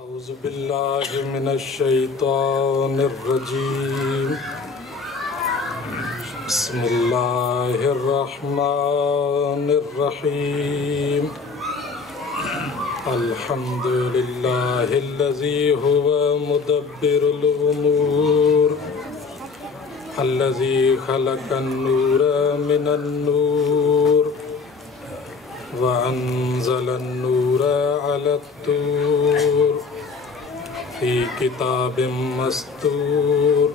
اعوذ باللہ من الشیطان الرجیم بسم اللہ الرحمن الرحیم الحمد للہ الذی هو مدبر الامور الذی خلق النور من النور وأنزل النور على الطور في كتاب مستور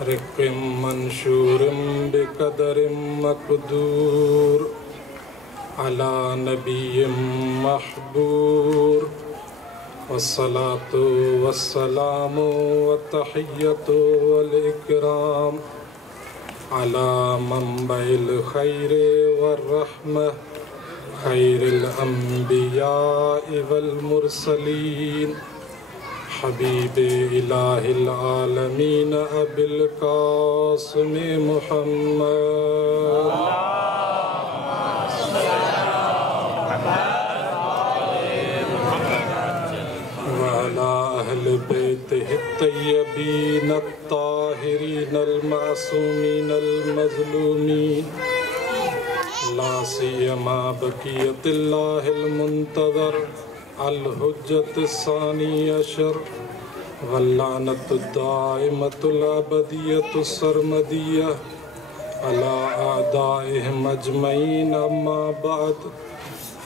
رق منشور بقدر مقدور على نبي محبور والصلاة والسلام والتحية والإكرام على منبع الخير والرحمة خير الأنبياء والمرسلين حبيب إله العالمين أبي القاسم محمد وعلى أهل بيته الطيبين الطاهرين المعصومين المظلومين لا سيما بقية الله المنتظر الحجة الثاني عشر واللعنة الدائمة الأبدية السرمدية على أعدائهم أجمعين أما بعد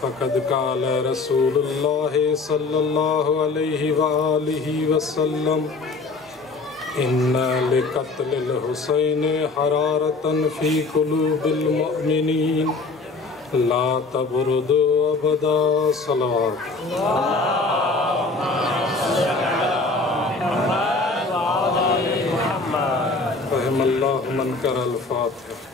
فقد قال رسول الله صلى الله عليه وآله وسلم إن لقتل الحسين حرارة في قلوب المؤمنين لا تبرد أبدا صلوات رحم الله من قرأ الفاتحة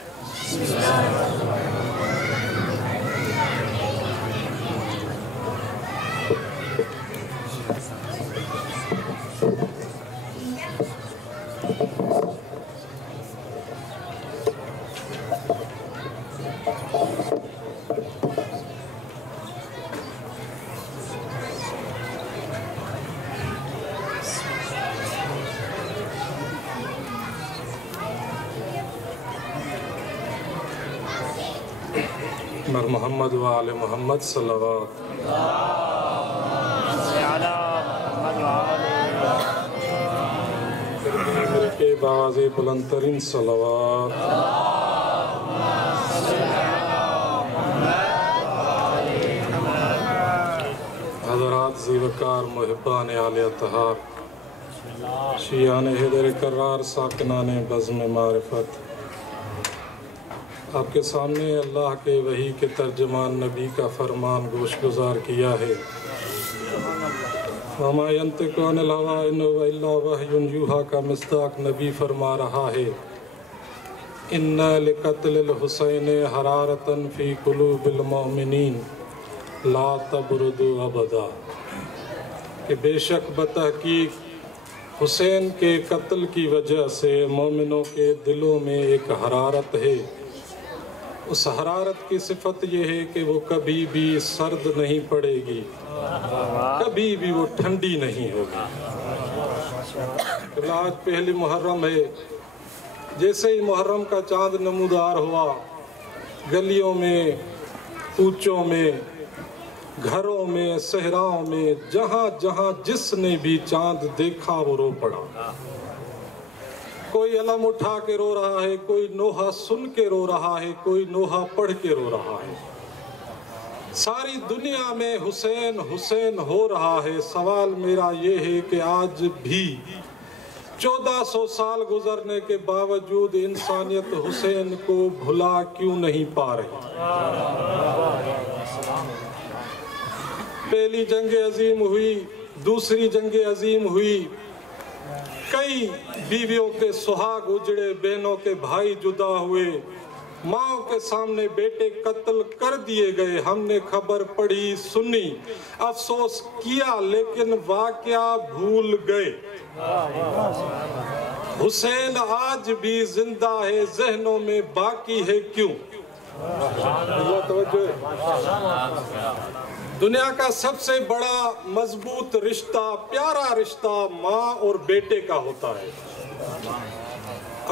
مر محمد و آل محمد صلوات مل کے باز بلند ترین صلوات حضرات زیوکار محبان آل اطہار شیعان حیدر کرار ساکنان بزم معرفت آپ کے سامنے اللہ کے وحی کے ترجمان نبی کا فرمان گوش گزار کیا ہے وَمَا يَنْتِقُ عَنِ الْهَوَىٰ إِنْ هُوَ إِلَّا وَحْيٌ يُوحَىٰ کا مصداق نبی فرما رہا ہے إِنَّ لِقَتْلِ الْحُسَيْنِ حَرَارَةً فِي قُلُوبِ الْمُؤْمِنِينَ لَا تَبْرُدُ أَبَدًا کہ بے شک بتحقیق حسین کے قتل کی وجہ سے مومنوں کے دلوں میں ایک حرارت ہے اس حرارت کی صفت یہ ہے کہ وہ کبھی بھی سرد نہیں پڑے گی کبھی بھی وہ ٹھنڈی نہیں ہوگی آج پہلی محرم ہے جیسے ہی محرم کا چاند نمودار ہوا گلیوں میں کوچوں میں گھروں میں صحراؤں میں جہاں جہاں جس نے بھی چاند دیکھا وہ رو پڑا کوئی علم اٹھا کے رو رہا ہے کوئی نوحہ سن کے رو رہا ہے کوئی نوحہ پڑھ کے رو رہا ہے ساری دنیا میں حسین حسین ہو رہا ہے سوال میرا یہ ہے کہ آج بھی 1400 سال گزرنے کے باوجود انسانیت حسین کو بھلا کیوں نہیں پا رہی پہلی جنگ عظیم ہوئی دوسری جنگ عظیم ہوئی کئی بیویوں کے سہاگ اجڑے بہنوں کے بھائی جدا ہوئے ماں کے سامنے بیٹے قتل کر دیے گئے ہم نے خبر پڑھی سنی افسوس کیا لیکن واقعہ بھول گئے حسین آج بھی زندہ ہے ذہنوں میں باقی ہے کیوں دنیا کا سب سے بڑا مضبوط رشتہ، پیارا رشتہ ماں اور بیٹے کا ہوتا ہے۔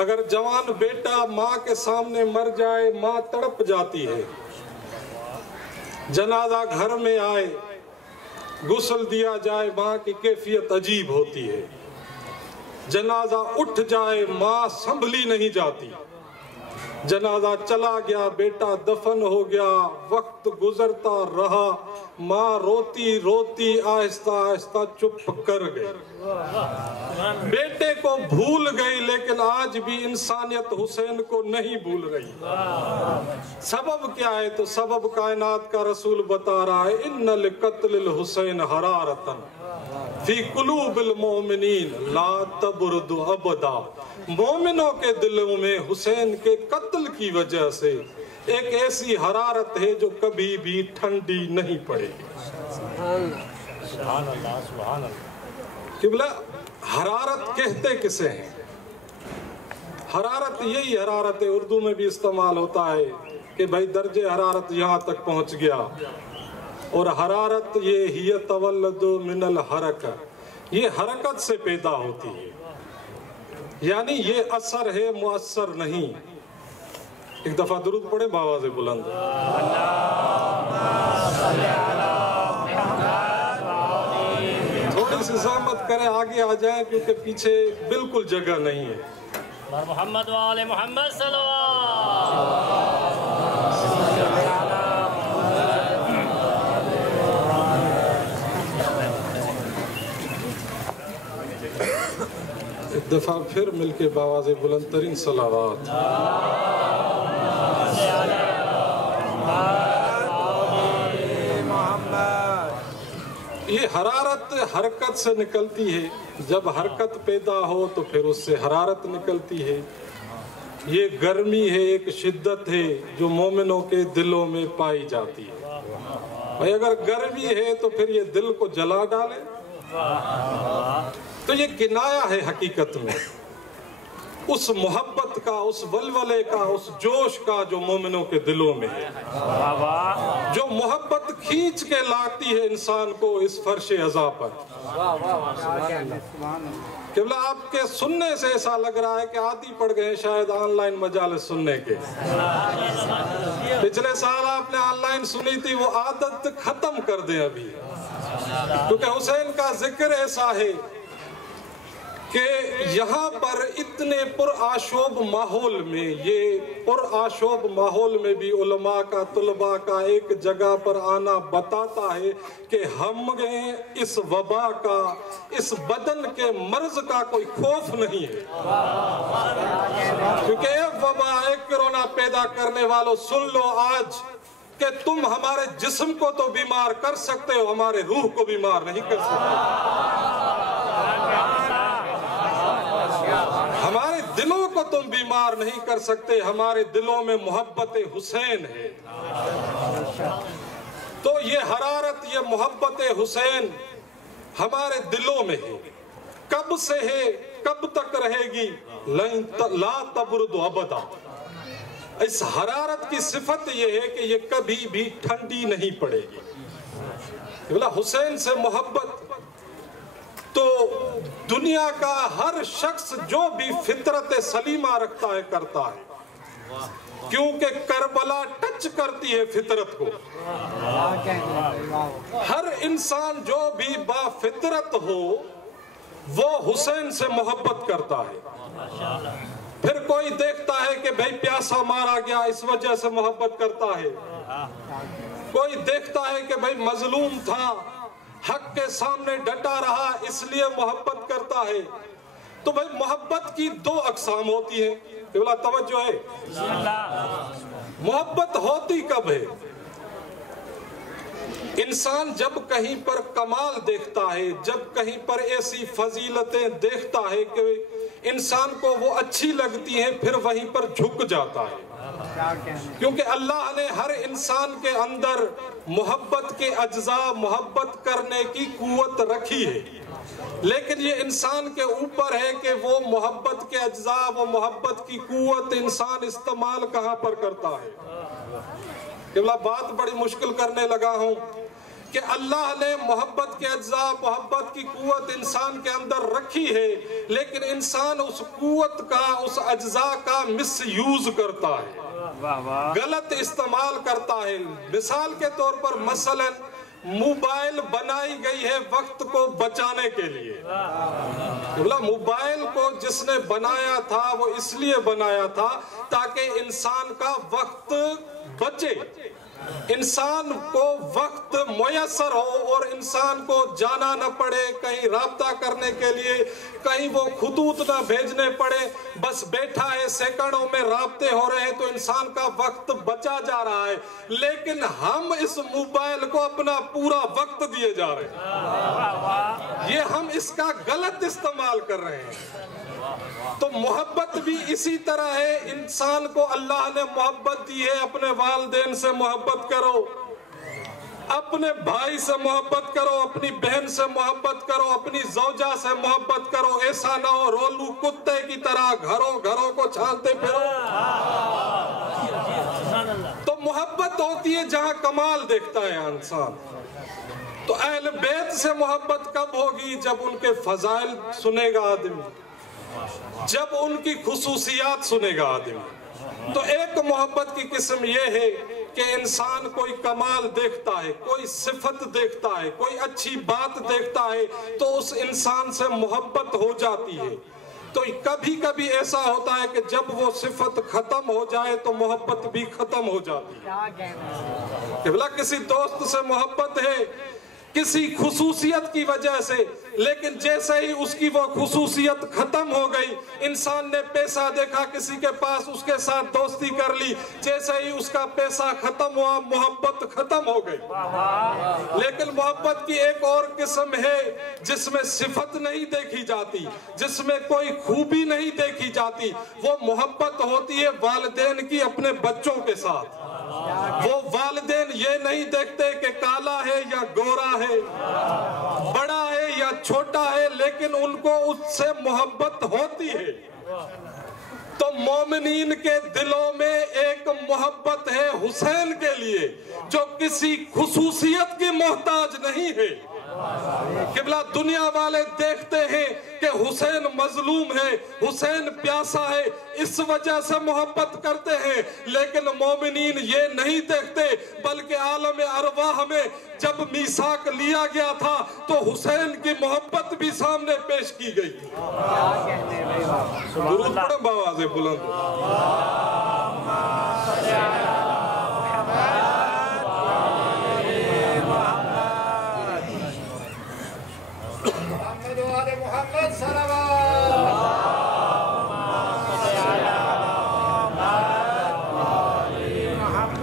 اگر جوان بیٹا ماں کے سامنے مر جائے، ماں تڑپ جاتی ہے۔ جنازہ گھر میں آئے، غسل دیا جائے، ماں کی کیفیت عجیب ہوتی ہے۔ جنازہ اٹھ جائے، ماں سنبھلی نہیں جاتی۔ جنازہ چلا گیا، بیٹا دفن ہو گیا، وقت گزرتا رہا، ماں روتی روتی آہستہ آہستہ چپ کر گئی۔ بیٹے کو بھول گئی، لیکن آج بھی انسانیت حسین کو نہیں بھول رہی۔ سبب کیا ہے؟ تو سبب کائنات کا رسول بتا رہا ہے، ان لقتل الحسین حرارتن فی قلوب المؤمنین لا تبرد ابدا۔ مومنوں کے دلوں میں حسین کے قتل کی وجہ سے ایک ایسی حرارت ہے جو کبھی بھی ٹھنڈی نہیں پڑے گی۔ سبحان اللہ، سبحان اللہ۔ قبلہ، حرارت کہتے کسے ہیں؟ حرارت یہی حرارت ہے، اردو میں بھی استعمال ہوتا ہے کہ بھائی درجہ حرارت یہاں تک پہنچ گیا۔ اور حرارت یہ ہی تولد من الحرکت، یہ حرکت سے پیدا ہوتی ہے، یعنی یہ اثر ہے، مؤثر نہیں۔ ایک دفعہ درود پڑھے بآواز بلند۔ تھوڑی سی زحمت کریں، آگے آ جائیں کیونکہ پیچھے بالکل جگہ نہیں ہے۔ محمد وآل محمد صلی اللہ۔ ایک دفعہ پھر مل کے بآواز بلند ترین صلوات۔ یہ حرارت حرکت سے نکلتی ہے، جب حرکت پیدا ہو تو پھر اس سے حرارت نکلتی ہے۔ یہ گرمی ہے، ایک شدت ہے جو مومنوں کے دلوں میں پائی جاتی ہے۔ بھائی اگر گرمی ہے تو پھر یہ دل کو جلا ڈالے، تو یہ کنایا ہے حقیقت میں اس محبت کا، اس ولولے کا، اس جوش کا جو مومنوں کے دلوں میں ہے، جو محبت کھینچ کے لاتی ہے انسان کو اس فرش عزا پر۔ قبلہ آپ کے سننے سے ایسا لگ رہا ہے کہ عادی پڑ گئے شاید آن لائن مجالس سننے کے۔ پچھلے سال آپ نے آن لائن سنی تھی، وہ عادت ختم کر دیں ابھی، کیونکہ حسین کا ذکر ایسا ہے کہ یہاں پر اتنے پرآشوب ماحول میں، یہ پرآشوب ماحول میں بھی علماء کا، طلباء کا ایک جگہ پر آنا بتاتا ہے کہ ہمیں اس وبا کا، اس بدن کے مرض کا کوئی خوف نہیں ہے۔ کیونکہ اے وبا، اے کرونا پیدا کرنے والوں، سن لو آج کہ تم ہمارے جسم کو تو بیمار کر سکتے ہو، ہمارے روح کو بیمار نہیں کر سکتے۔ ہمارے دلوں کو تم بیمار نہیں کر سکتے، ہمارے دلوں میں محبت حسین ہے۔ تو یہ حرارت، یہ محبت حسین ہمارے دلوں میں ہے۔ کب سے ہے، کب تک رہے گی؟ لا تبرد ابدا۔ اس حرارت کی صفت یہ ہے کہ یہ کبھی بھی ٹھنڈی نہیں پڑے گی۔ حسین سے محبت تو دنیا کا ہر شخص جو بھی فطرت سلیمہ رکھتا ہے کرتا ہے، کیونکہ کربلا ٹچ کرتی ہے فطرت کو۔ ہر انسان جو بھی با فطرت ہو وہ حسین سے محبت کرتا ہے۔ پھر کوئی دیکھتا ہے کہ بھائی پیاسا مارا گیا، اس وجہ سے محبت کرتا ہے۔ کوئی دیکھتا ہے کہ بھائی مظلوم تھا، حق کے سامنے ڈٹا رہا، اس لیے محبت کرتا ہے۔ تو بھائی محبت کی دو اقسام ہوتی ہیں، توجہ ہے۔ محبت ہوتی کب ہے؟ انسان جب کہیں پر کمال دیکھتا ہے، جب کہیں پر ایسی فضیلتیں دیکھتا ہے کہ انسان کو وہ اچھی لگتی ہیں، پھر وہیں پر جھک جاتا ہے۔ کیونکہ اللہ نے ہر انسان کے اندر محبت کے اجزاء، محبت کرنے کی قوت رکھی ہے، لیکن یہ انسان کے اوپر ہے کہ وہ محبت کے اجزاء، وہ محبت کی قوت انسان استعمال کہاں پر کرتا ہے۔ بات بڑی مشکل کرنے لگا ہوں کہ اللہ نے محبت کے اجزاء، محبت کی قوت انسان کے اندر رکھی ہے، لیکن انسان اس قوت کا، اس اجزاء کا مس یوز کرتا ہے، غلط استعمال کرتا ہے۔ مثال کے طور پر مثلا موبائل بنائی گئی ہے وقت کو بچانے کے لیے۔ موبائل کو جس نے بنایا تھا وہ اس لیے بنایا تھا تاکہ انسان کا وقت بچے، انسان کو وقت میسر ہو اور انسان کو جانا نہ پڑے کہیں رابطہ کرنے کے لیے، کہیں وہ خطوط نہ بھیجنے پڑے، بس بیٹھا ہے سیکنڈوں میں رابطے ہو رہے ہیں تو انسان کا وقت بچا جا رہا ہے۔ لیکن ہم اس موبائل کو اپنا پورا وقت دیے جا رہے ہیں، یہ ہم اس کا غلط استعمال کر رہے ہیں۔ تو محبت بھی اسی طرح ہے، انسان کو اللہ نے محبت دی ہے، اپنے والدین سے محبت کرو، اپنے بھائی سے محبت کرو، اپنی بہن سے محبت کرو، اپنی زوجہ سے محبت کرو، ایسا نہ ہو رولو کتے کی طرح گھروں کو چھانتے پھرو۔ تو محبت ہوتی ہے جہاں کمال دیکھتا ہے انسان۔ تو اہل بیت سے محبت کب ہوگی؟ جب ان کے فضائل سنے گا آدمی، جب ان کی خصوصیات سنے گا آدمی۔ تو ایک محبت کی قسم یہ ہے کہ انسان کوئی کمال دیکھتا ہے، کوئی صفت دیکھتا ہے، کوئی اچھی بات دیکھتا ہے تو اس انسان سے محبت ہو جاتی ہے۔ تو کبھی کبھی ایسا ہوتا ہے کہ جب وہ صفت ختم ہو جائے تو محبت بھی ختم ہو جاتی ہے۔ کہ بلا کسی دوست سے محبت ہے کسی خصوصیت کی وجہ سے، لیکن جیسے ہی اس کی وہ خصوصیت ختم ہو گئی، انسان نے پیسہ دیکھا کسی کے پاس، اس کے ساتھ دوستی کر لی، جیسے ہی اس کا پیسہ ختم ہوا محبت ختم ہو گئی۔ لیکن محبت کی ایک اور قسم ہے جس میں صفت نہیں دیکھی جاتی، جس میں کوئی خوبی نہیں دیکھی جاتی، وہ محبت ہوتی ہے والدین کی اپنے بچوں کے ساتھ۔ وہ والدین یہ نہیں دیکھتے کہ کالا ہے یا گورا ہے، بڑا ہے یا چھوٹا ہے، لیکن ان کو اس سے محبت ہوتی ہے۔ تو مومنین کے دلوں میں ایک محبت ہے حسین کے لیے جو کسی خصوصیت کی محتاج نہیں ہے۔ قبلہ دنیا والے دیکھتے ہیں کہ حسین مظلوم ہے، حسین پیاسا ہے، اس وجہ سے محبت کرتے ہیں، لیکن مومنین یہ نہیں دیکھتے، بلکہ عالم ارواح میں جب میثاق لیا گیا تھا تو حسین کی محبت بھی سامنے پیش کی گئی تھی۔ درود پڑھیں بآواز بلند۔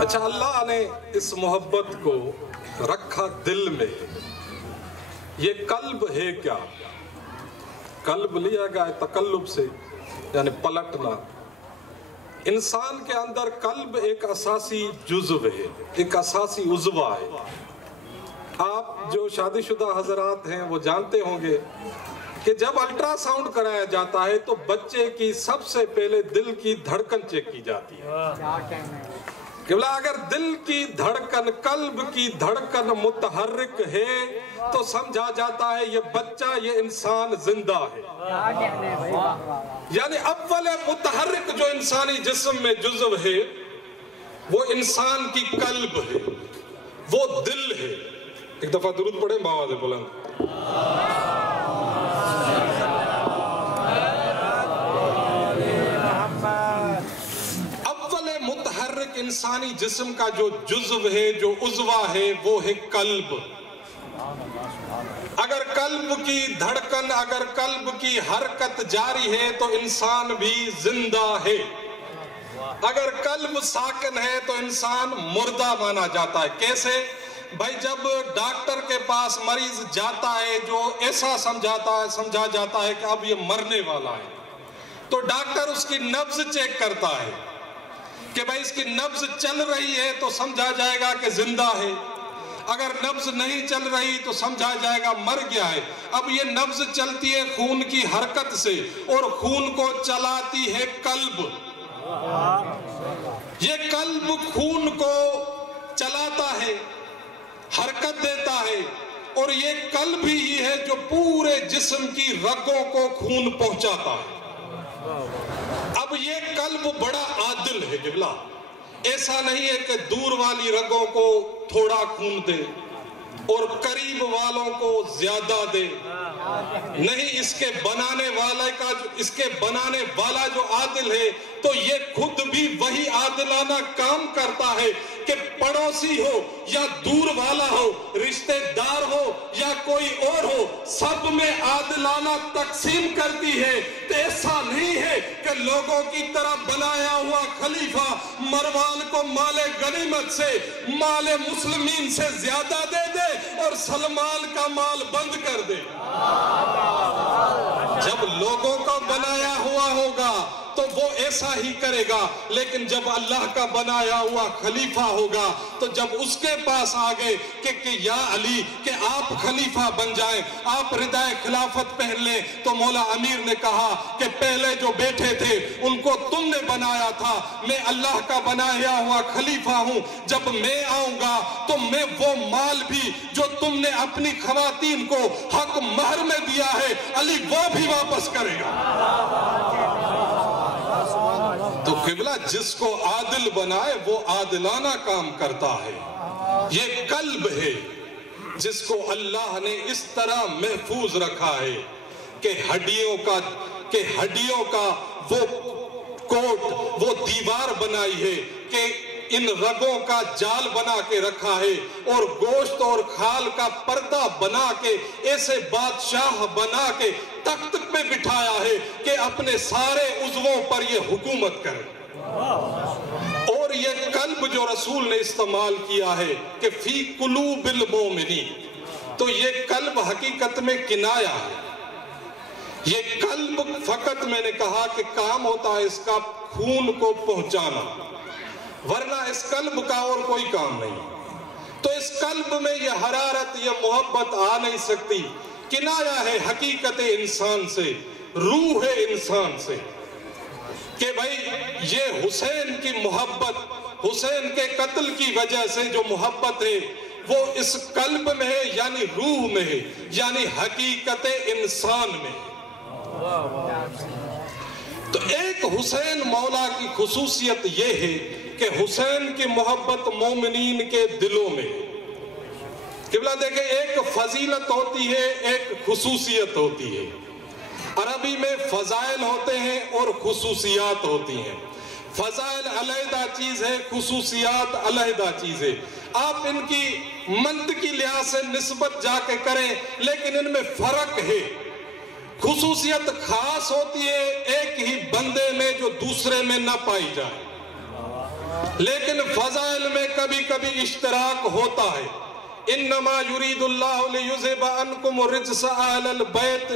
اچھا، اللہ نے اس محبت کو رکھا دل میں۔ یہ قلب ہے کیا؟ قلب لیا گیا ہے تقلب سے، یعنی پلٹنا۔ انسان کے اندر قلب ایک اساسی جزو ہے، ایک اساسی عضو ہے۔ آپ جو شادی شدہ حضرات ہیں وہ جانتے ہوں گے کہ جب الٹرا ساؤنڈ کرایا جاتا ہے تو بچے کی سب سے پہلے دل کی دھڑکن چیک کی جاتی ہے۔ کہ اگر دل کی دھڑکن، قلب کی دھڑکن متحرک ہے تو سمجھا جاتا ہے یہ بچہ، یہ انسان زندہ ہے۔ یعنی اول متحرک جو انسانی جسم میں جزو ہے وہ انسان کی قلب ہے، وہ دل ہے۔ ایک دفعہ درود پڑھیں بآواز بلند۔ انسانی جسم کا جو جزو ہے، جو عضو ہے، وہ ہے قلب۔ اگر قلب کی دھڑکن، اگر قلب کی حرکت جاری ہے تو انسان بھی زندہ ہے۔ اگر قلب ساکن ہے تو انسان مردہ مانا جاتا ہے۔ کیسے؟ بھائی جب ڈاکٹر کے پاس مریض جاتا ہے جو ایسا سمجھا جاتا ہے کہ اب یہ مرنے والا ہے، تو ڈاکٹر اس کی نبض چیک کرتا ہے کہ بھائی اس کی نبض چل رہی ہے تو سمجھا جائے گا کہ زندہ ہے، اگر نبض نہیں چل رہی تو سمجھا جائے گا مر گیا ہے۔ اب یہ نبض چلتی ہے خون کی حرکت سے، اور خون کو چلاتی ہے قلب۔ یہ قلب خون کو چلاتا ہے، حرکت دیتا ہے، اور یہ قلب ہی ہے جو پورے جسم کی رگوں کو خون پہنچاتا ہے۔ اب یہ قلب بڑا عادل ہے قبلہ، ایسا نہیں ہے کہ دور والی رگوں کو تھوڑا خون دے اور قریب والوں کو زیادہ دے، نہیں، اس کے بنانے والا جو عادل ہے تو یہ خود بھی وہی عادلانہ کام کرتا ہے کہ پڑوسی ہو یا دور والا ہو، رشتہ دار ہو یا کوئی اور ہو، سب میں عادلانہ تقسیم کرتی ہے۔ تو ایسا نہیں ہے کہ لوگوں کی طرح بنایا ہوا خلیفہ مروان کو مال غنیمت سے، مال مسلمین سے زیادہ دے دے اور سلمان کا مال بند کر دے۔ جب لوگوں کا بنایا ہوا ہوگا تو وہ ایسا ہی کرے گا، لیکن جب اللہ کا بنایا ہوا خلیفہ ہوگا تو جب اس کے پاس آگئے کہ یا علی کہ آپ خلیفہ بن جائیں، آپ ردائے خلافت پہن لیں، تو مولا امیر نے کہا کہ پہلے جو بیٹھے تھے ان کو تم نے بنایا تھا، میں اللہ کا بنایا ہوا خلیفہ ہوں، جب میں آؤں گا تو میں وہ مال بھی جو تم نے اپنی خواتین کو حق مہر میں دیا ہے علی وہ بھی واپس کرے گا۔ تو قبلہ جس کو عادل بنائے وہ عادلانہ کام کرتا ہے۔ یہ قلب ہے جس کو اللہ نے اس طرح محفوظ رکھا ہے کہ ہڈیوں کا وہ کوٹ، وہ دیوار بنائی ہے کہ ان رگوں کا جال بنا کے رکھا ہے، اور گوشت اور کھال کا پردہ بنا کے ایسے بادشاہ بنا کے تخت پہ بٹھایا ہے کہ اپنے سارے عضووں پر یہ حکومت کرے۔ اور یہ قلب جو رسول نے استعمال کیا ہے کہ فی قلوب المومنین، تو یہ قلب حقیقت میں کنایا ہے۔ یہ قلب فقط میں نے کہا کہ کام ہوتا ہے اس کا خون کو پہنچانا، ورنہ اس قلب کا اور کوئی کام نہیں۔ تو اس قلب میں یہ حرارت، یہ محبت آ نہیں سکتی، کنایا ہے حقیقت انسان سے، روح انسان سے، کہ بھئی یہ حسین کی محبت، حسین کے قتل کی وجہ سے جو محبت ہے وہ اس قلب میں ہے، یعنی روح میں ہے، یعنی حقیقت انسان میں۔ تو ایک حسین مولا کی خصوصیت یہ ہے کہ حسین کی محبت مومنین کے دلوں میں ہے۔ قبلہ دیکھیں، ایک فضیلت ہوتی ہے، ایک خصوصیت ہوتی ہے۔ عربی میں فضائل ہوتے ہیں اور خصوصیات ہوتی ہیں۔ فضائل علیحدہ چیز ہے، خصوصیات علیحدہ چیز ہے۔ آپ ان کی منطقی لحاظ سے نسبت جا کے کریں، لیکن ان میں فرق ہے۔ خصوصیت خاص ہوتی ہے ایک ہی بندے میں جو دوسرے میں نہ پائی جائے، لیکن فضائل میں کبھی کبھی اشتراک ہوتا ہے۔ انما یرید اللہ لیذھب عنکم الرجس اہل البیت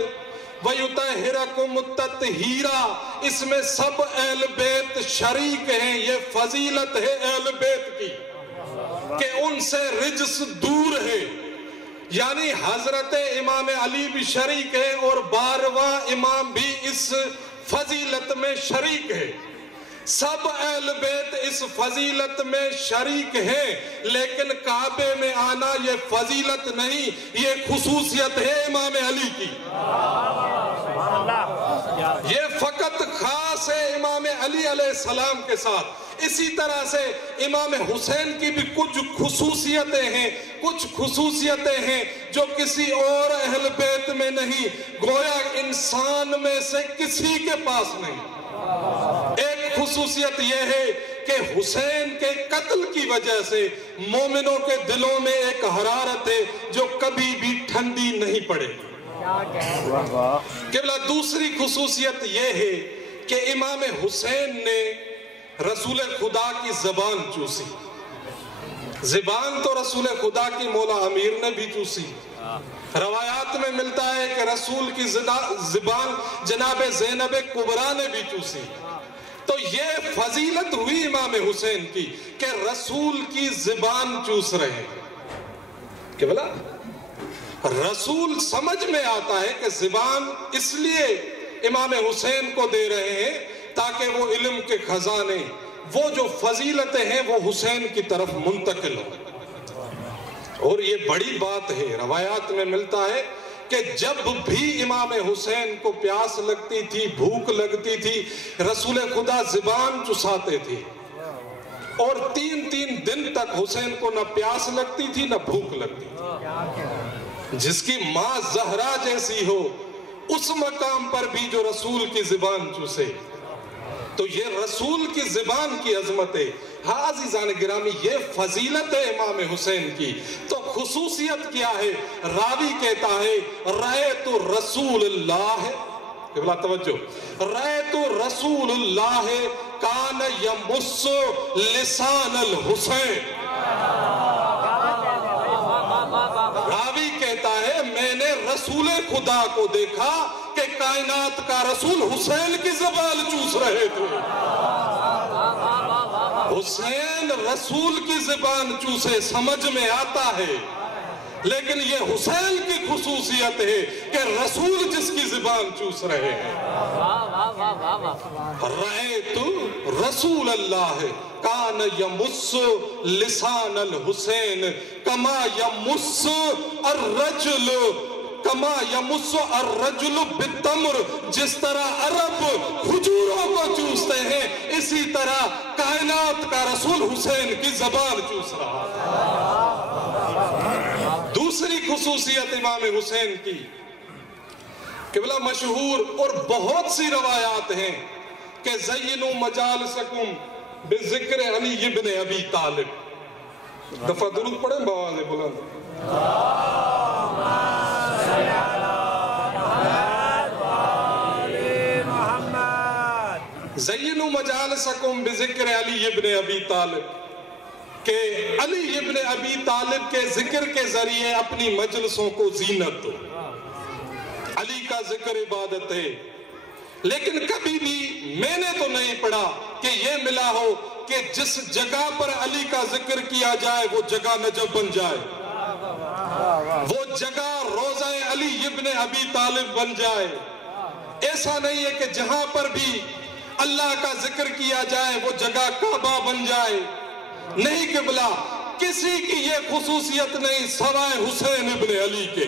ویطہرکم تطہیرا، اس میں سب اہل بیت شریک ہیں۔ یہ فضیلت ہے اہل بیت کی کہ ان سے رجس دور ہے، یعنی حضرت امام علی بھی شریک ہے اور 12واں امام بھی اس فضیلت میں شریک ہے۔ سب اہل بیت اس فضیلت میں شریک ہیں، لیکن کعبے میں آنا یہ فضیلت نہیں، یہ خصوصیت ہے امام علی کی۔ یہ فقط خاص ہے امام علی علیہ السلام کے ساتھ۔ اسی طرح سے امام حسین کی بھی کچھ خصوصیتیں ہیں جو کسی اور اہل بیت میں نہیں، گویا انسان میں سے کسی کے پاس نہیں۔ ایک خصوصیت یہ ہے کہ حسین کے قتل کی وجہ سے مومنوں کے دلوں میں ایک حرارت ہے جو کبھی بھی ٹھنڈی نہیں پڑے۔ قبلہ دوسری خصوصیت یہ ہے کہ امام حسین نے رسول خدا کی زبان چوسی۔ زبان تو رسول خدا کی مولا امیر نے بھی چوسی۔ روایات میں ملتا ہے کہ رسول کی زبان جناب زینب کبریٰ نے بھی چوسی۔ تو یہ فضیلت ہوئی امام حسین کی کہ رسول کی زبان چوس رہے ہیں۔ کہ بلا رسول سمجھ میں آتا ہے کہ زبان اس لیے امام حسین کو دے رہے ہیں تاکہ وہ علم کے خزانے، وہ جو فضیلتیں ہیں وہ حسین کی طرف منتقل ہوں۔ اور یہ بڑی بات ہے، روایات میں ملتا ہے کہ جب بھی امام حسین کو پیاس لگتی تھی، بھوک لگتی تھی، رسول خدا زبان چساتے تھے، اور 3 دن تک حسین کو نہ پیاس لگتی تھی نہ بھوک لگتی تھی۔ جس کی ماں زہرا جیسی ہو اس مقام پر بھی جو رسول کی زبان چوسے، تو یہ رسول کی زبان کی عظمت ہے۔ ہاں عزیزان گرامی، یہ فضیلت ہے امام حسین کی، تو خصوصیت کیا ہے؟ راوی کہتا ہے رأیت رسول اللہ، قبلہ توجہ، رأیت رسول اللہ کان یمس لسان الحسین۔ راوی کہتا ہے میں نے رسول خدا کو دیکھا کہ کائنات کا رسول حسین کی زبان چوس رہے تھے۔ حسین رسول کی زبان چوسے سمجھ میں آتا ہے، لیکن یہ حسین کی خصوصیت ہے کہ رسول جس کی زبان چوس رہے ہیں۔ رأیت رسول اللہ کان یمس لسان الحسین کما یمس الرجل بالتمر، جس طرح عرب کھجوروں کو چوستے ہیں اسی طرح کائنات کا رسول حسین کی زبان چوس رہا ہے۔ دوسری خصوصیت امام حسین کی، قبلہ مشہور اور بہت سی روایات ہیں کہ زینوا مجالسکم بذکر علی ابن ابی طالب۔ دفعہ درود پڑھیں بآواز بلند۔ زینوا مجالسکم بذکر علی ابن ابی طالب، کہ علی ابن ابی طالب کے ذکر کے ذریعے اپنی مجلسوں کو زینت دو۔ علی کا ذکر عبادت ہے، لیکن کبھی بھی میں نے تو نہیں پڑھا کہ یہ ملا ہو کہ جس جگہ پر علی کا ذکر کیا جائے وہ جگہ نجف بن جائے، وہ جگہ روضہ علی ابن ابی طالب بن جائے۔ ایسا نہیں ہے کہ جہاں پر بھی اللہ کا ذکر کیا جائے وہ جگہ کعبہ بن جائے، نہیں قبلہ، کسی کی یہ خصوصیت نہیں سوائے حسین ابن علی کے،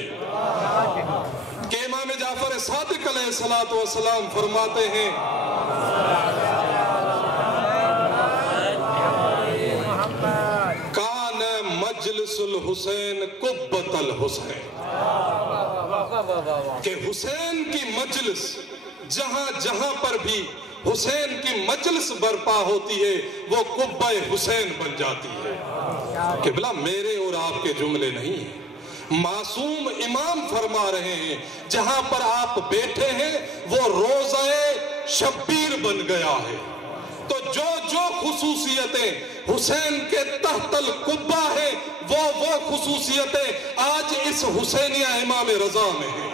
کہ امام جعفر صادق علیہ السلام فرماتے ہیں کان مجلس الحسین قبۃ الحسین، کہ حسین کی مجلس جہاں جہاں پر بھی حسین کی مجلس برپا ہوتی ہے وہ قبہ حسین بن جاتی ہے۔ قبلہ میرے اور آپ کے جملے نہیں ہیں، معصوم امام فرما رہے ہیں جہاں پر آپ بیٹھے ہیں وہ روضہ شبیر بن گیا ہے۔ تو جو خصوصیتیں حسین کے تحت القبہ ہیں وہ خصوصیتیں آج اس حسینیہ امام رضا میں ہیں۔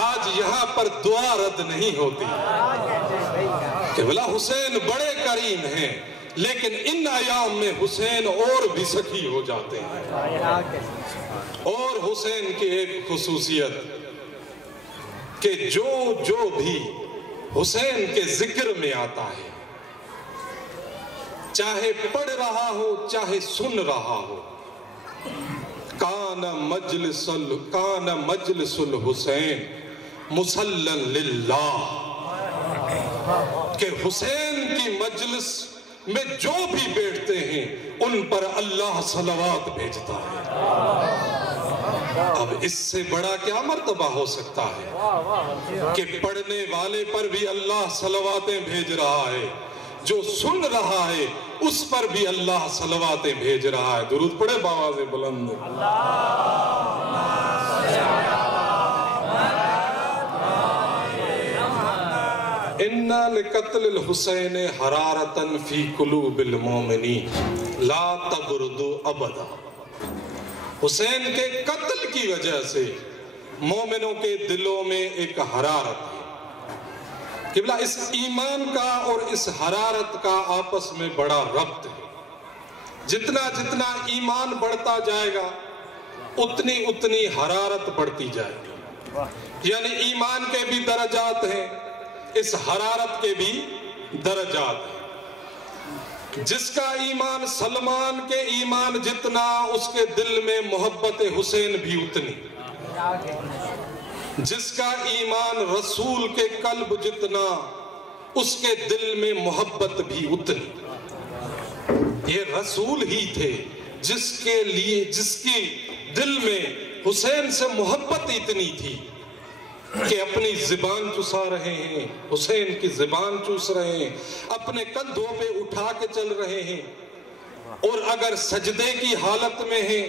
آج یہاں پر دعا رد نہیں ہوتی کہ بلا حسین بڑے کریم ہیں، لیکن ان ایام میں حسین اور بھی سخی ہو جاتے ہیں۔ اور حسین کی ایک خصوصیت کہ جو بھی حسین کے ذکر میں آتا ہے، چاہے پڑھ رہا ہو چاہے سن رہا ہو، کان مجلس الحسین مسلن للہ، کہ حسین کی مجلس میں جو بھی بیٹھتے ہیں ان پر اللہ صلوات بھیجتا ہے۔ اب اس سے بڑا کیا مرتبہ ہو سکتا ہے کہ پڑھنے والے پر بھی اللہ صلواتیں بھیج رہا ہے، جو سن رہا ہے اس پر بھی اللہ صلواتیں بھیج رہا ہے۔ درود پڑھے بآواز بلند۔ اِنَّا لِقَتْلِ الْحُسَيْنِ حَرَارَةً فِي قُلُوبِ الْمُؤْمِنِينَ لَا تَبْرُدُ أَبَدًا۔ حسین کے قتل کی وجہ سے مومنوں کے دلوں میں ایک حرارت ہے۔ قبلہ اس ایمان کا اور اس حرارت کا آپس میں بڑا ربط ہے۔ جتنا جتنا ایمان بڑھتا جائے گا اتنی حرارت بڑھتی جائے گی، یعنی ایمان کے بھی درجات ہیں، اس حرارت کے بھی درجات ہیں۔ جس کا ایمان سلمان کے ایمان جتنا اس کے دل میں محبت حسین بھی اتنی، جس کا ایمان رسول کے قلب جتنا اس کے دل میں محبت بھی اتنی۔ یہ رسول ہی تھے جس کی دل میں حسین سے محبت اتنی تھی کہ اپنی زبان چسا رہے ہیں، حسین کی زبان چوس رہے ہیں، اپنے کندھوں پہ اٹھا کے چل رہے ہیں، اور اگر سجدے کی حالت میں ہیں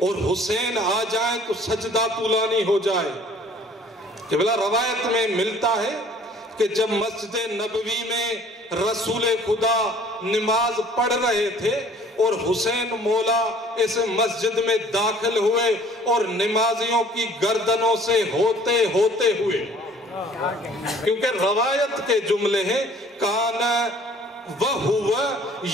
اور حسین آ جائیں تو سجدہ طولانی ہو جائے۔ کہ بلا روایت میں ملتا ہے کہ جب مسجد نبوی میں رسول خدا نماز پڑھ رہے تھے اور حسین مولا اس مسجد میں داخل ہوئے اور نمازیوں کی گردنوں سے ہوتے ہوئے، کیونکہ روایت کے جملے ہیں کان وَهُوَ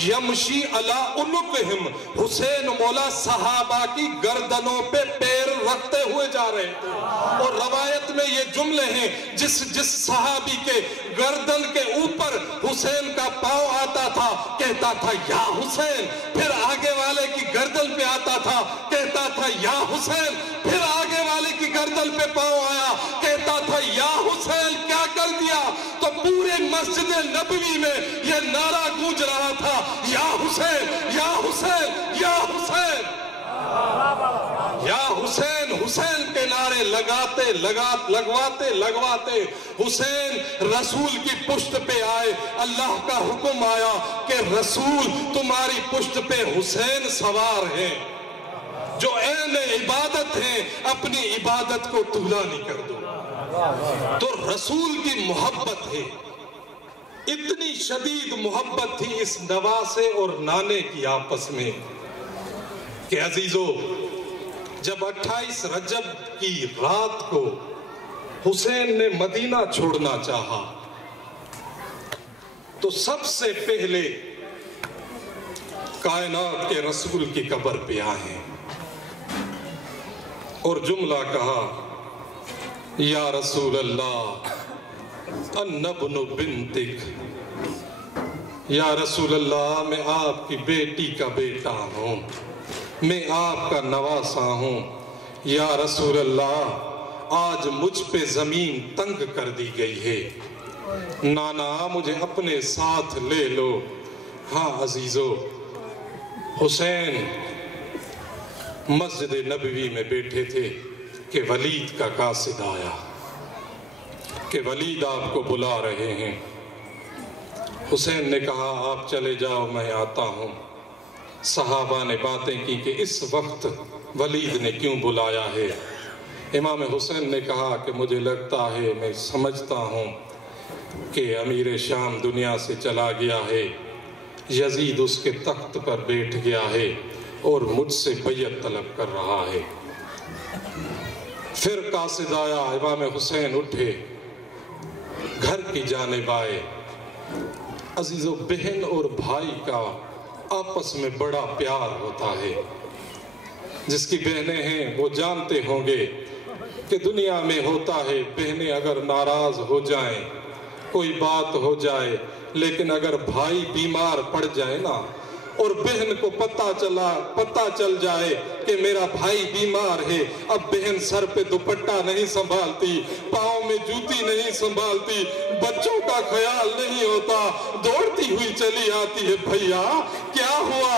يَمْشِي عَلَىٰ عُنُقِهِمْ، حسین مولا صحابہ کی گردنوں پہ پیر رکھتے ہوئے جا رہے تھے، اور روایت میں یہ جملے ہیں جس صحابی کے گردن کے اوپر حسین کا پاؤں آتا تھا کہتا تھا یا حسین، پھر آگے والے کی گردن پہ آتا تھا کہتا تھا یا حسین، پھر آگے والے کی گردن پہ پاؤں آیا کہتا تھا یا حسین، کیا کر دیا؟ تو پورے مسجد نبوی میں یہ نعرہ گونج رہا تھا یا حسین یا حسین یا حسین یا حسین۔ حسین کے نعرے لگواتے حسین رسول کی پشت پہ آئے۔ اللہ کا حکم آیا کہ رسول تمہاری پشت پہ حسین سوار ہیں، جو اہل عبادت ہیں اپنی عبادت کو طولانی کر دو۔ تو رسول کی محبت ہے، اتنی شدید محبت تھی اس نواسے اور نانے کی آپس میں کہ عزیزو، جب 28 رجب کی رات کو حسین نے مدینہ چھوڑنا چاہا تو سب سے پہلے کائنات کے رسول کی قبر پہ آئے اور جملہ کہا یا رسول اللہ انا ابن بنتک، یا رسول اللہ میں آپ کی بیٹی کا بیٹا ہوں، میں آپ کا نواسا ہوں، یا رسول اللہ آج مجھ پہ زمین تنگ کر دی گئی ہے، نانا مجھے اپنے ساتھ لے لو۔ ہاں عزیزو، حسین مسجد نبوی میں بیٹھے تھے کہ ولید کا قاصد آیا کہ ولید آپ کو بلا رہے ہیں۔ حسین نے کہا آپ چلے جاؤ میں آتا ہوں۔ صحابہ نے باتیں کی کہ اس وقت ولید نے کیوں بلایا ہے۔ امام حسین نے کہا کہ مجھے لگتا ہے، میں سمجھتا ہوں کہ امیر شام دنیا سے چلا گیا ہے، یزید اس کے تخت پر بیٹھ گیا ہے اور مجھ سے بیعت طلب کر رہا ہے۔ پھر قاصد آیا، امام حسین اٹھے، گھر کی جانب آئے۔ عزیزو، بہن اور بھائی کا آپس میں بڑا پیار ہوتا ہے۔ جس کی بہنیں ہیں وہ جانتے ہوں گے کہ دنیا میں ہوتا ہے، بہنیں اگر ناراض ہو جائیں، کوئی بات ہو جائے، لیکن اگر بھائی بیمار پڑ جائے نا اور بہن کو پتہ چل جائے کہ میرا بھائی بیمار ہے، اب بہن سر پہ دوپٹہ نہیں سنبھالتی، پاؤں میں جوتی نہیں سنبھالتی، بچوں کا خیال نہیں ہوتا، دوڑتی ہوئی چلی آتی ہے، بھیا کیا ہوا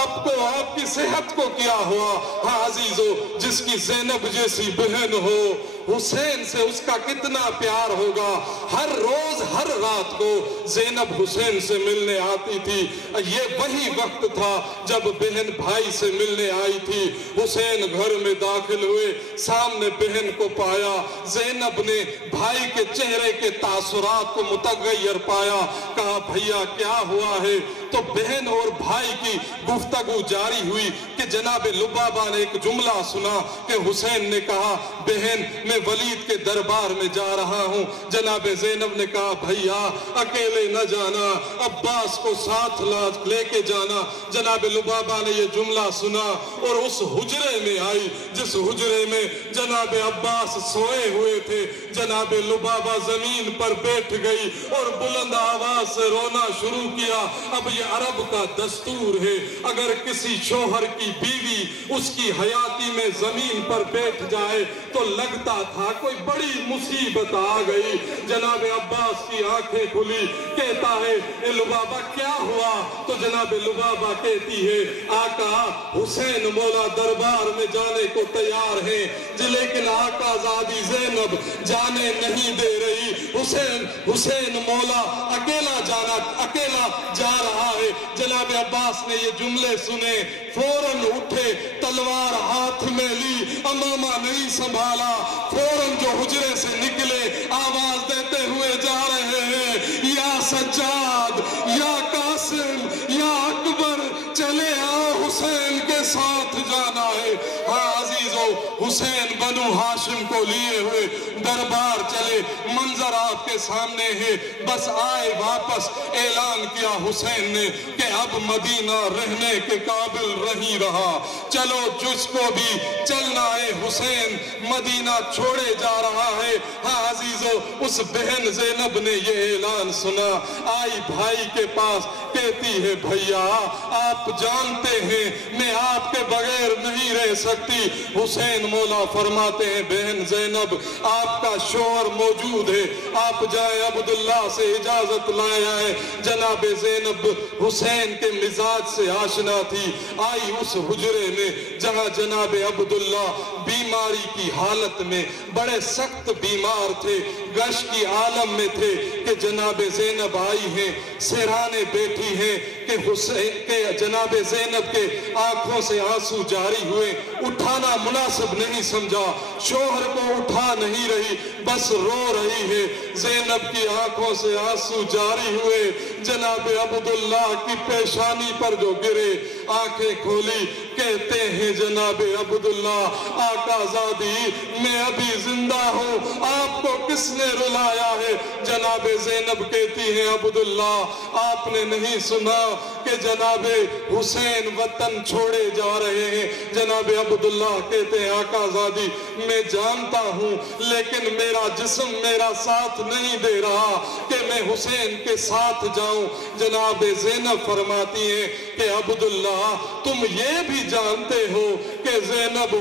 آپ کو، آپ کی صحت کو کیا ہوا؟ ہاں عزیزو، جس کی زینب جیسی بہن ہو، حسین سے اس کا کتنا پیار ہوگا۔ ہر روز ہر رات کو زینب حسین سے ملنے آتی تھی۔ یہ وہی وقت تھا جب بہن بھائی سے ملنے آئی تھی۔ حسین گھر میں داخل ہوئے، سامنے بہن کو پایا، زینب نے بھائی کے چہرے کے تاثرات کو متغیر پایا، کہا بھیا کیا ہوا ہے؟ تو بہن اور بھائی کی گفتگو جاری ہوئی کہ جناب لبابہ نے ایک جملہ سنا کہ حسین نے کہا بہن میں ولید کے دربار میں جا رہا ہوں۔ جناب زینب نے کہا بھیا اکیلے نہ جانا، عباس کو ساتھ لے کے جانا۔ جناب لبابہ نے یہ جملہ سنا اور اس حجرے میں آئی جس حجرے میں جناب عباس سوئے ہوئے تھے۔ جناب لبابہ زمین پر بیٹھ گئی اور بلند آواز سے رونا شروع کیا۔ اب یہ عرب کا دستور ہے، اگر کسی شوہر کی بیوی اس کی حیاتی میں زمین پر بیٹھ جائے تو لگتا تھا کوئی بڑی مصیبت آ گئی۔ جناب عباس کی آنکھیں کھلی، کہتا ہے اے لبابہ کیا ہوا؟ تو جناب لبابہ کہتی ہے آقا حسین مولا دربار میں جانے کو تیار ہیں، لیکن آقا زادی زینب جانے نہیں دے رہی۔ حسین مولا اکیلا جا رہا ہے۔ جناب عباس نے یہ جملے سنے، فوراً اٹھے، تلوار ہاتھ میں لی، امامہ نہیں سنبھالا، فوراً جو حجرے سے نکلے آواز دیتے ہوئے جا رہے ہیں یا سجاد، یا قاسم، یا اکبر، چلے آؤ حسین کے ساتھ جانا ہے۔ ہاں عزیزو، حسین بنو ہاشم کو لیے ہوئے دربار چلے۔ منظر آپ کے سامنے ہے، بس آئے واپس اعلان کیا حسین نے کہ اب مدینہ رہنے کے قابل نہیں رہا، چلو جس کو بھی چلنا ہے، حسین مدینہ چھوڑے جا رہا ہے۔ ہاں عزیزو، اس بہن زینب نے یہ اعلان سنا، آئی بھائی کے پاس، کہتی ہے بھیا آپ جانتے ہیں میں آپ کے بغیر نہیں رہ سکتی۔ حسین مولا فرماتے ہیں بہن زینب آپ کا شوہر موجود ہے، آپ جائیں عبداللہ سے اجازت لائے آئے۔ جناب زینب حسین کے مزاج سے آشنا تھی، آئی اس حجرے میں جہاں جناب عبداللہ بیماری کی حالت میں بڑے سخت بیمار تھے، غش کی عالم میں تھے کہ جناب زینب آئی ہیں، سہرانے بیٹھی ہیں کہ جناب زینب کے آنکھوں سے آنسو جاری ہوئے، اٹھانا مناسب نہیں سمجھا، شوہر کو اٹھا نہیں رہی، بس رو رہی ہے، زینب کی آنکھوں سے آنسو جاری ہوئے، جناب عبداللہ کی پیشانی پر جو گرے، آنکھیں کھولی، کہتے ہیں جناب عبداللہ آقا زادی میں ابھی زندہ ہوں، آپ کو کس نے رلایا ہے؟ جناب زینب کہتی ہیں عبداللہ آپ نے نہیں سنا کہ جناب حسین وطن چھوڑے جا رہے ہیں؟ جناب عبداللہ کہتے ہیں آقا زادی میں جانتا ہوں، لیکن میرا جسم میرا ساتھ نہیں دے رہا کہ میں حسین کے ساتھ جاؤں۔ جناب زینب فرماتی ہیں کہ عبداللہ تم یہ بھی جانتے ہو کہ زینب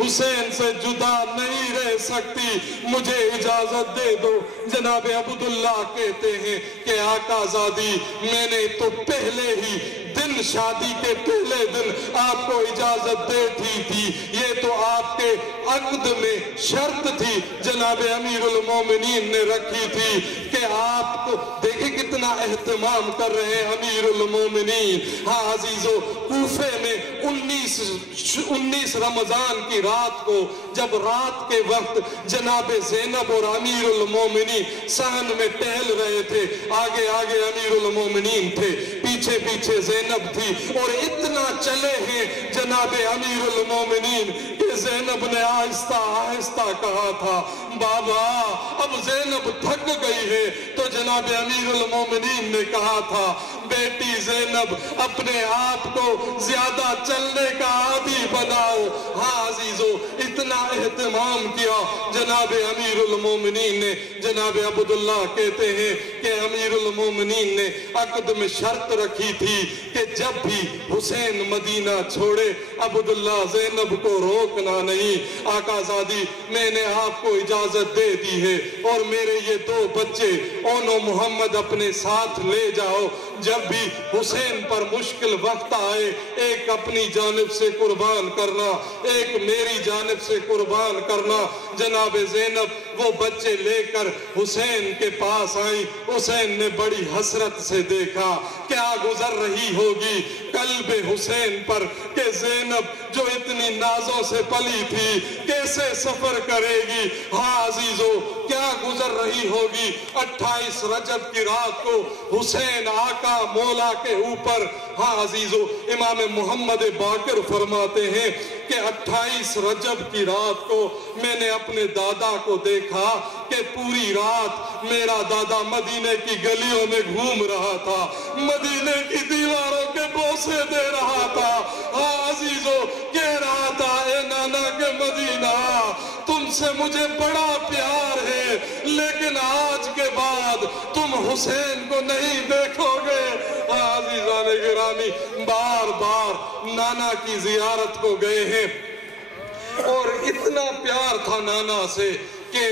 حسین سے جدا نہیں رہ سکتی، مجھے اجازت دے دو۔ جناب عبداللہ کہتے ہیں کہ آقا زادی میں نے تو پہلے ہی دن شادی کے پہلے دن آپ کو اجازت دے تھی، یہ تو آپ کے عقد میں شرط تھی، جناب امیر المومنین نے رکھی تھی کہ آپ کو دیکھیں کتنا اہتمام کر رہے ہیں امیر المومنین۔ ہاں عزیزو، کوفے میں 19 رمضان کی رات کو جب رات کے وقت جناب زینب اور امیر المومنین صحن میں ٹہل رہے تھے، آگے آگے امیر المومنین تھے، پیچھے پیچھے زینب تھی، اور اتنا چلے ہیں جناب امیر المومنین کہ زینب نے آہستہ آہستہ کہا تھا بابا اب زینب تھک گئی ہے، تو جناب امیر المومنین نے کہا تھا بیٹی زینب اپنے آپ کو زیادہ چلنے کا عادی بناؤ۔ ہاں عزیزو، اتنا اہتمام کیا جناب امیر المومنین نے۔ جناب عبداللہ کہتے ہیں کہ امیر المومنین نے عقد میں شرط رکھی تھی کہ جب بھی حسین مدینہ چھوڑے عبداللہ زینب کو روکنا نہیں۔ آقا زادی میں نے آپ کو اجازت دے دی ہے، اور میرے یہ 2 بچے اون و محمد اپنے ساتھ لے جاؤ، جب بھی حسین پر مشکل وقت آئے ایک اپنی جانب سے قربان کرنا، ایک میری جانب سے قربان کرنا۔ جناب زینب وہ بچے لے کر حسین کے پاس آئی، حسین نے بڑی حسرت سے دیکھا، کیا گزر رہی ہوگی قلب حسین پر کہ زینب جو اتنی نازوں سے پلی تھی کیسے سفر کرے گی؟ ہاں عزیزو، کیا گزر رہی ہوگی 28 رجب کی رات کو حسین آقا مولا کے اوپر۔ ہاں عزیزو، امام محمد باقر فرماتے ہیں کہ 28 رجب کی رات کو میں نے اپنے دادا کو دیکھا کہ پوری رات میرا دادا مدینے کی گلیوں میں گھوم رہا تھا، مدینے کی دیواروں کے بوسے دے رہا تھا۔ ہاں عزیزو، کہہ رہا تھا اے نانا کے مدینہ تم سے مجھے بڑا پیار ہے، لیکن آج کے بعد تم حسین کو نہیں دیکھو گے۔ عزیزان گرامی، بار بار نانا کی زیارت کو گئے ہیں اور اتنا پیار تھا نانا سے کہ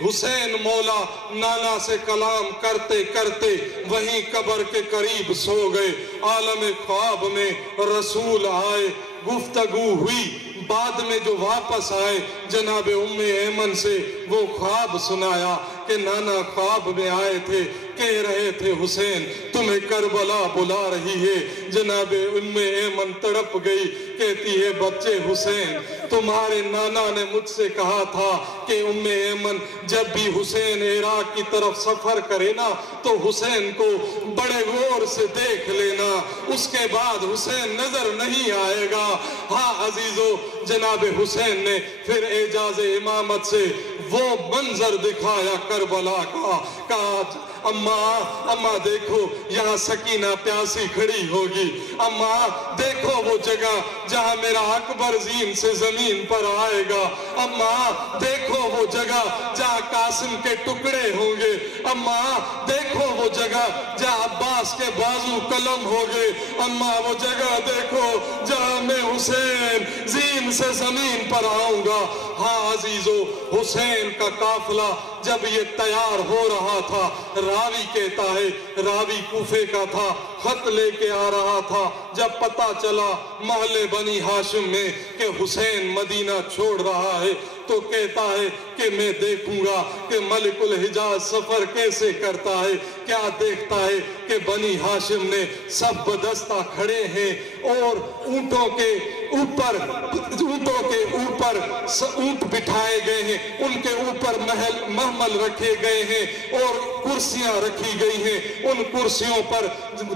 حسین مولا نانا سے کلام کرتے کرتے وہیں قبر کے قریب سو گئے۔ عالم خواب میں رسول آئے، گفتگو ہوئی، بعد میں جو واپس آئے جناب ام ایمن سے وہ خواب سنایا کہ نانا خواب میں آئے تھے، کہہ رہے تھے حسین تمہیں کربلا بلا رہی ہے۔ جناب ام ایمن تڑپ گئی، کہتی ہے بچے حسین تمہارے نانا نے مجھ سے کہا تھا کہ ام ایمن جب بھی حسین عراق کی طرف سفر کرے نا تو حسین کو بڑے غور سے دیکھ لینا، اس کے بعد حسین نظر نہیں آئے گا۔ ہاں عزیزو، جناب حسین نے پھر اعجاز امامت سے وہ منظر دکھایا کربلا کا، کہا اماں دیکھو یہاں سکینہ پیاسی کھڑی ہوگی، اماں دیکھو وہ جگہ جہاں میرا اکبر زین سے زمین پر آئے گا، اماں دیکھو وہ جگہ جہاں قاسم کے ٹکڑے ہوں گے، اماں دیکھو وہ جگہ جہاں عباس کے بازو قلم ہوگے، اماں وہ جگہ دیکھو جہاں میں حسین زین سے زمین پر آؤں گا۔ ہاں عزیزو، حسین کا قافلہ جب یہ تیار ہو رہا تھا، راوی کہتا ہے، راوی کوفے کا تھا، خط لے کے آ رہا تھا، جب پتہ چلا محلے بنی ہاشم میں کہ حسین مدینہ چھوڑ رہا ہے تو کہتا ہے کہ میں دیکھوں گا کہ ملک الحجاز سفر کیسے کرتا ہے۔ کیا دیکھتا ہے کہ بنی ہاشم نے سب بدستہ کھڑے ہیں اور اونٹوں کے اوپر اونٹ بٹھائے گئے ہیں، ان کے اوپر محمل رکھے گئے ہیں اور کرسیاں رکھی گئی ہیں، ان کرسیوں پر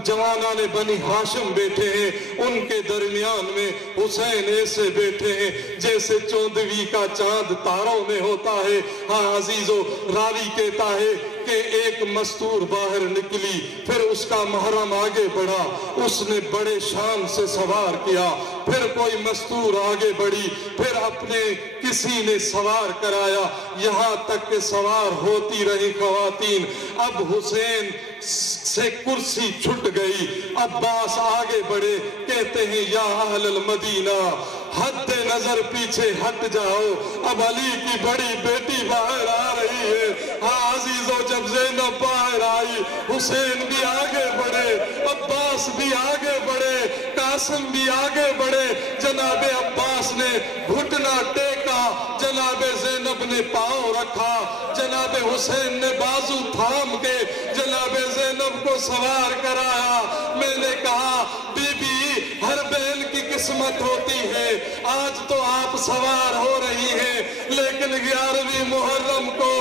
جوانان بنی ہاشم بیٹھے ہیں، ان کے درمیان میں حسین ایسے بیٹھے ہیں جیسے چوندوی کا چاند تاروں میں ہوتا ہے۔ ہاں عزیزو، راوی کہتا ہے کہ ایک مستور باہر نکلی، پھر اس کا محرم آگے بڑھا، اس نے بڑے شان سے سوار کیا، پھر کوئی مستور آگے بڑھی، پھر اپنے کسی نے سوار کرایا، یہاں تک کہ سوار ہوتی رہی خواتین۔ اب حسین سے کرسی چھٹ گئی، عباس آگے بڑھے، کہتے ہیں یا اہل المدینہ حد نظر پیچھے ہٹ جاؤ، اب علی کی بڑی بیٹی باہر آ رہی ہے۔ ہاں عزیزو، جب زینب باہر آئی، حسین بھی آگے بڑھے، عباس بھی آگے بڑھے، قاسم بھی آگے بڑھے۔ جناب عباس نے گھٹنا ٹیکا، جناب زینب نے پاؤں رکھا، جناب حسین نے بازو تھام کے جناب زینب کو سوار کرایا۔ میں نے کہا بی بی، ہر بہن کی قسمت ہوتی ہے، آج تو آپ سوار ہو رہی ہیں، لیکن 11ویں محرم کو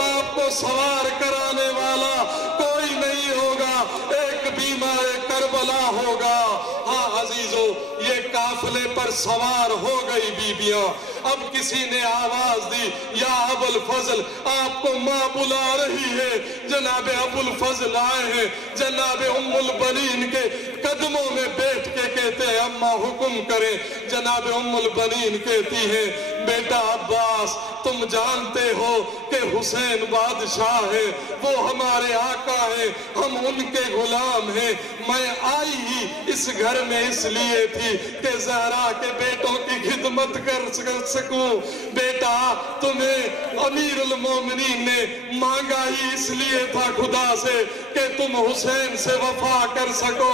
آپ کو سوار کرانے والا کوئی نہیں ہوگا، ایک بیمار کربلا ہوگا۔ ہاں عزیزو، یہ قافلے پر سوار ہو گئی بیبیاں۔ اب کسی نے آواز دی یا ابو الفضل، آپ کو ماں بلا رہی ہے۔ جناب ابو الفضل آئے ہیں، جناب ام البنین کے قدموں میں بیٹھ کے کہتے ہیں اماں حکم کریں۔ جناب ام البنین کہتی ہیں بیٹا عباس، تم جانتے ہو کہ حسین بادشاہ ہے، وہ ہمارے آقا ہیں، ہم ان کے غلام ہیں۔ میں آئی ہی اس گھر میں اس لیے تھی کہ زہرا کے بیٹوں کی خدمت کر سکوں۔ بیٹا تمہیں امیر المومنین نے مانگا ہی اس لیے تھا خدا سے کہ تم حسین سے وفا کر سکو۔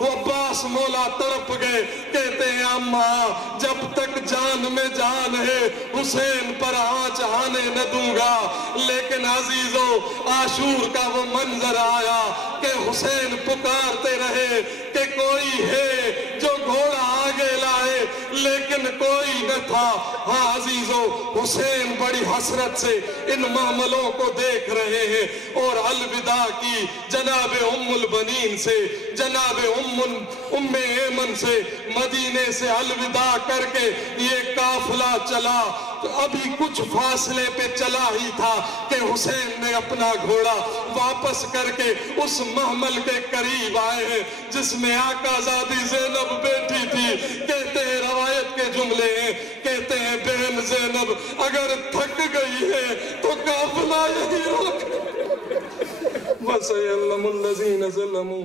وہ عباس مولا تڑپ گئے، کہتے ہیں اماں جب تک جان میں جان ہے حسین پر آنچ آنے نہ دوں گا۔ لیکن عزیزو، عاشور کا وہ منظر آیا کہ حسین پکارتے رہے کہ کوئی ہے جو گھوڑا آگے لائے، لیکن کوئی نہ تھا۔ ہاں عزیزو، حسین بڑی حسرت سے ان محملوں کو دیکھ رہے ہیں اور الوداع کی جناب ام البنین سے، جناب ام ایمن سے، مدینے سے الوداع کر کے یہ قافلہ چلا۔ تو ابھی کچھ فاصلے پہ چلا ہی تھا کہ حسین نے اپنا گھوڑا واپس کر کے اس محمل کے قریب آئے ہیں جس میں آقا زادی زینب بیٹھی تھی۔ کہتے ہیں روایت آپ کے جملے ہیں. کہتے ہیں بہن زینب اگر تھک گئی ہے تو قافلہ یہی رکھ. وَسَيَعْلَمُ الَّذِينَ ظَلَمُوا